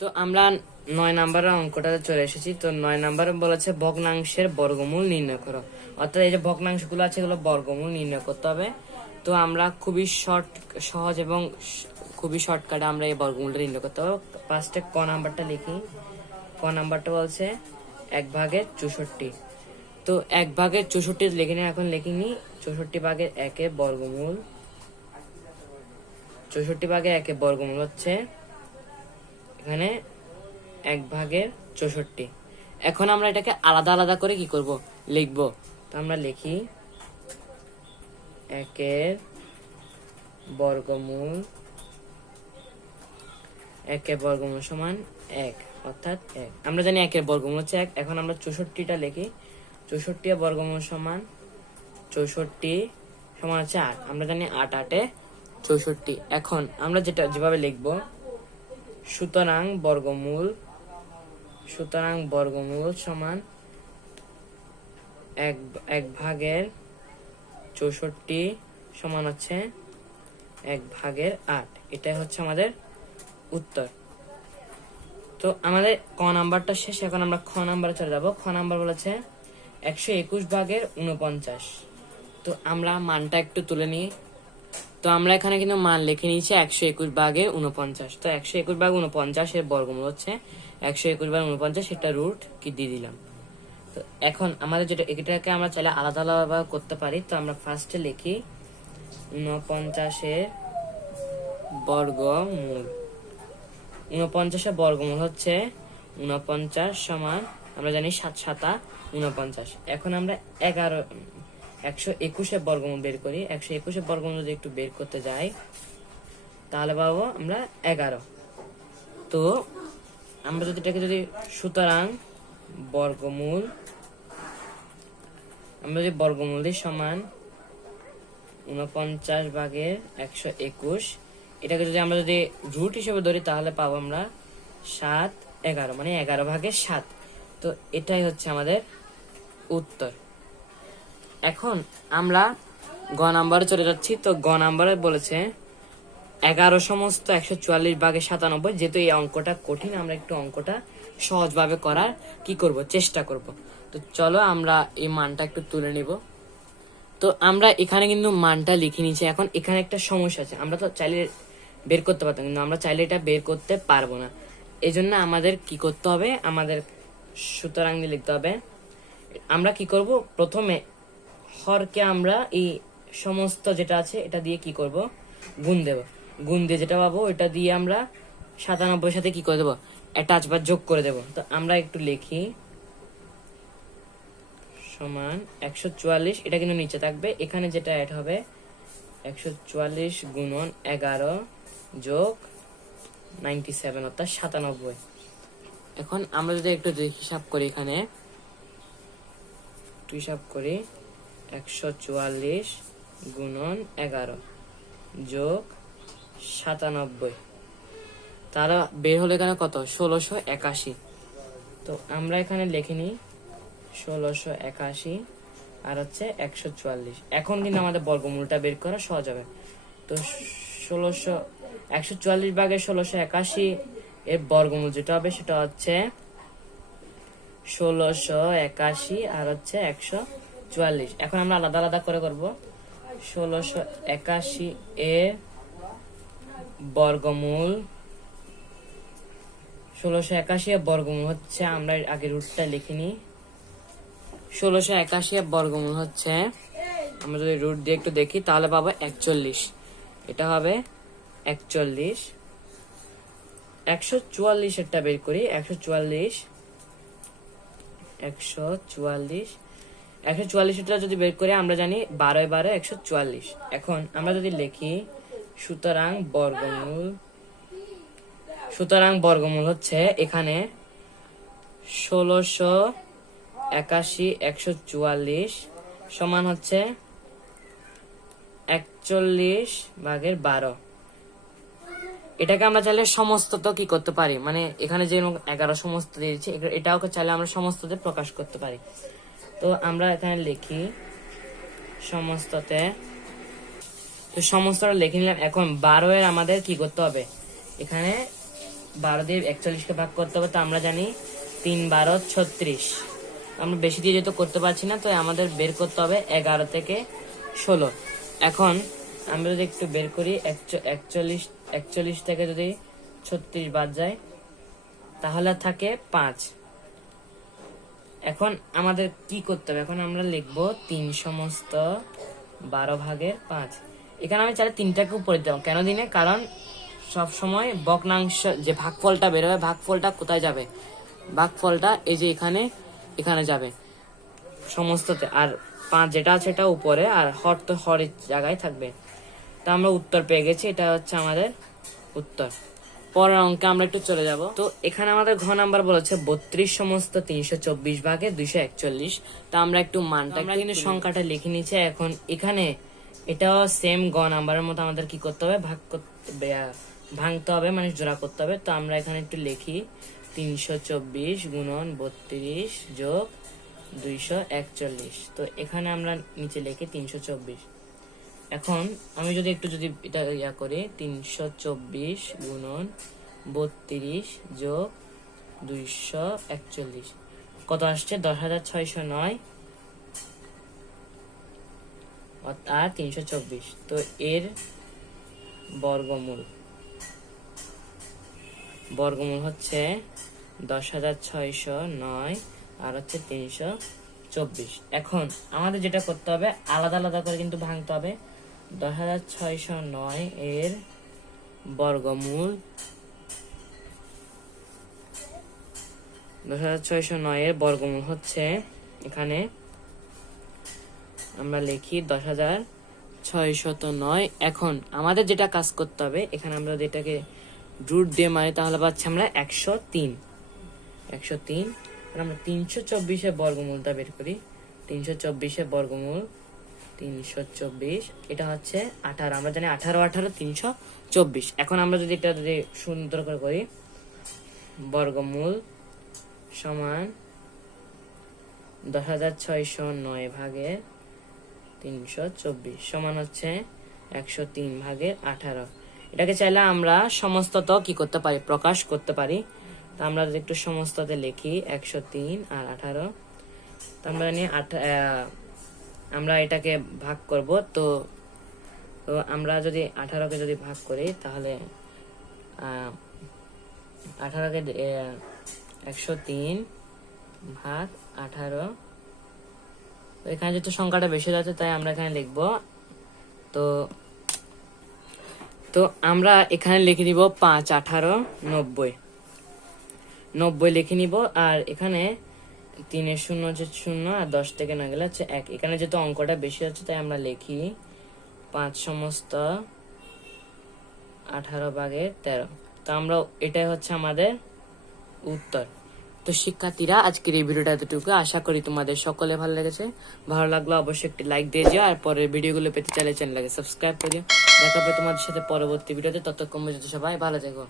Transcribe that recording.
তো আমরা 9 নাম্বারের অঙ্কটাতে চলে এসেছি। তো 9 নাম্বারে বলেছে ভগ্নাংশের বর্গমূল নির্ণয় করো। অর্থাৎ এই যে ভগ্নাংশগুলো আছে এগুলো বর্গমূল নির্ণয় করতে হবে। তো আমরা খুবই সহজ এবং খুবই শর্টকাটে আমরা এই বর্গমূলটা নির্ণয় করতে হবে। ফার্স্টে ক নাম্বারটা লিখি। ক নাম্বারটা বলছে 1/64। তো 1/64 লিখে নিই, এখন লিখিনি। 64/1 বর্গমূল, 64/1 বর্গমূল হচ্ছে এখানে 1/64। এখন আমরা এটাকে আলাদা আলাদা করে কি করব, লিখবো। তো আমরা লিখি 1 বর্গমূল, 1 বর্গমূল সমান 1, অর্থাৎ 1। আমরা জানি 1 বর্গমূল হচ্ছে 1। এখন আমরা 64টা লিখি। 64 বর্গমূল সমান 64 সমান হচ্ছে 8। আমরা জানি 8 8 64। এখন আমরা যেভাবে লিখবো, সুতরাং বর্গমূল সমান 1/64 সমান হচ্ছে 1/8। এটাই হচ্ছে আমাদের উত্তর। তো আমাদের ক নাম্বারটা শেষ। এখন আমরা খ নাম্বারে চলে যাব। খ নাম্বার বলেছে 121/49। তো আমরা মানটা একটু তুলে নিই। তো আমরা এখানে কিন্তু মান লিখে নিয়েছি 121/49। তো 121/49 এর বর্গমূল হচ্ছে 121/49, এটা রুট কি দিয়ে দিলাম। তো এখন আমাদের এটাকে আমরা চাইলে আলাদা আলাদা করতে পারি। তো আমরা ফার্স্টে লিখি 49 এর বর্গমূল। 49 এর বর্গমূল হচ্ছে 49 সমান, আমরা জানি 7 7 49। এখন আমরা 121 এর বর্গমূল বের করি। 121 এর বর্গমূল যদি একটু বের করতে যাই তাহলে পাবো আমরা 11। তো আমরা যদি এটাকে সুতরাং বর্গমূল, আমরা যদি বর্গমূল দিই সমান 49/121, এটাকে যদি আমরা রুট হিসেবে ধরি তাহলে পাবো আমরা 7 11, মানে 11/7। তো এটাই হচ্ছে আমাদের উত্তর। এখন আমরা গ নাম্বারে চলে যাচ্ছি। তো গ নাম্বারে বলেছে 11 সমস্ত 144/97। যেহেতু এই অঙ্কটা কঠিন, আমরা একটু অঙ্কটা সহজভাবে করার কি করব, চেষ্টা করব। তো চলো আমরা এই মানটা একটু তুলে নিব। তো আমরা এখানে কিন্তু মানটা লিখে নিয়েছি। এখন এখানে একটা সমস্যা আছে, আমরা তো চাইলে বের করতে পারতাম, কিন্তু আমরা চাইলে এটা বের করতে পারবো না। এই জন্য আমাদের কি করতে হবে, আমাদের সুতরাং দিয়ে লিখতে হবে। আমরা কি করব, প্রথমে হরকে আমরা এই সমস্ত যেটা আছে এটা দিয়ে কি করব, গুণ দেব। গুণ দিয়ে যেটা পাবো এটা দিয়ে আমরা 97 সাথে কি করে দেবো, অ্যাটাচ বা যোগ করে দেব। তো আমরা একটু লিখি সমান 144, এটা কিন্তু নিচে থাকবে। এখানে যেটা অ্যাড হবে 144 গুণন 11 যোগ 97, অর্থাৎ 97। এখন আমরা যদি একটু হিসাব করি, এখানে হিসাব করি 144 গুণন 11 যোগ 97, তারা বের হলো এখানে কত, 1681। তো আমরা এখানে লিখে নিই 1681 আর হচ্ছে 144। এখন কিন্তু আমাদের বর্গমূলটা বের করা সহজ হবে। তো 144/1681 এর বর্গমূল যেটা হবে সেটা হচ্ছে 1681 আর হচ্ছে 144। এখন আমরা আলাদা আলাদা করে করব। 1681 এর বর্গমূল, 1681 এর বর্গমূল হচ্ছে, আমরা আগে রুটটা লিখে নিই। 1681 এর বর্গমূল হচ্ছে, আমরা যদি রুট দিয়ে একটু দেখি তাহলে পাবো 41। এটা হবে 41। 144 এরটা বের করি। 144 এটা যদি বের করি আমরা জানি 12 12 144। এখন আমরা যদি লিখি সুতরাং বর্গমূল হচ্ছে এখানে 1681 144 সমান হচ্ছে 41/12। এটাকে আমরা চাইলে সমস্ত তো কি করতে পারি, মানে এখানে যে 11 সমস্ত দিয়েছি এটাও চাইলে আমরা সমস্ততে প্রকাশ করতে পারি। তো আমরা এখানে লিখি সমস্ততে। তো সমস্তটা লিখে নিলাম। এখন 12 এর আমাদের কি করতে হবে, এখানে 12 দিয়ে 41কে ভাগ করতে হবে, তো আমরা জানি 3 12 36। আমরা বেশি দিয়ে যেহেতু করতে পারছি না, তো আমাদের বের করতে হবে 11 থেকে 16। এখন আমরা যদি একটু বের করি, 41 থেকে যদি 36 বাদ যায় তাহলে থাকে 5। এখন আমাদের কি করতে হবে, এখন আমরা লিখবো 3 সমস্ত 12 ভাগের 5। এখানে আমি চাইলে 3টাকে উপরে দেবো, কেন দিনে, কারণ সব সময় ভগ্নাংশ যে ভাগফলটা বেরোবে, ভাগফলটা কোথায় যাবে, ভাগফলটা এই যে এখানে যাবে সমস্ততে, আর 5 যেটা আছে এটা উপরে, আর হর তো হরের জায়গায় থাকবে। তা আমরা উত্তর পেয়ে গেছি, এটা হচ্ছে আমাদের উত্তর। পরের অঙ্কে আমরা একটু চলে যাব। তো এখানে আমাদের ঘ নাম্বার বলেছে 32 সমস্ত 324 ভাগে 241। তা আমরা একটু মানটা কিন্তু সংখ্যাটা লিখে নিচ্ছি। এখন এখানে এটাও সেম গ নাম্বারের মতো আমাদের কি করতে হবে, ভাঙতে হবে, মানে জোড়া করতে হবে। তো আমরা এখানে একটু লিখি 324 গুণন 32 যোগ 241। তো এখানে আমরা নিচে লিখি 324। এখন আমি যদি এটা করি, 324 গুণন 32 যোগ 241 কত আসছে, 10,609 আর 324। তো এর বর্গমূল হচ্ছে 10,609 আর হচ্ছে 324। এখন আমাদের যেটা করতে হবে, আলাদা আলাদা করে কিন্তু ভাঙতে হবে। 10,609 এর বর্গমূল 10,609 এর বর্গমূল হচ্ছে, এখানে আমরা লিখি 10,609। এখন আমাদের যেটা কাজ করতে হবে, এখানে আমরা যেটাকে রুট দিয়ে মারি তাহলে পাচ্ছি আমরা 103। আমরা 324 এর বর্গমূলটা বের করি। 324 এর বর্গমূল 324, এটা হচ্ছে 18। আমরা জানি 18 18 324। এখন আমরা যদি এটা সুন্দর করে করি, বর্গমূল সমান 10,609 ভাগের 324 সমান হচ্ছে 103 ভাগের 18। এটাকে চাইলে আমরা সমস্তত কি করতে পারি, প্রকাশ করতে পারি। তো আমরা যদি একটু সমস্ততে লিখি 103 আর 18, তো আমরা জানি আমরা এটাকে ভাগ করব। তো আমরা যদি 18কে যদি ভাগ করি তাহলে 18কে 103 ভাগ 18। তো এখানে যেহেতু সংখ্যাটা বেশি যাচ্ছে তাই আমরা এখানে লিখবো। তো আমরা এখানে লিখে দিব 5 18 90 লিখে নিব। আর এখানে 3 এর 0 হচ্ছে 0 আর 10 থেকে না গেলে হচ্ছে 1। এখানে যেহেতু অঙ্কটা বেশি হচ্ছে তাই আমরা লিখি 5 সমস্ত 18 ভাগের 13। তো আমরা এটাই হচ্ছে আমাদের উত্তর। তো শিক্ষার্থীরা, আজকের এই ভিডিওটা এতটুকু। আশা করি তোমাদের সকলে ভালো লেগেছে। ভালো লাগলে অবশ্যই একটি লাইক দিয়ে যাও, আর পরের ভিডিওগুলো পেতে চাইলে চ্যানেলটাকে সাবস্ক্রাইব করে দিও। দেখা হবে তোমাদের সাথে পরবর্তী ভিডিওতে। ততক্ষণ পর্যন্ত সবাই ভালো থেকো।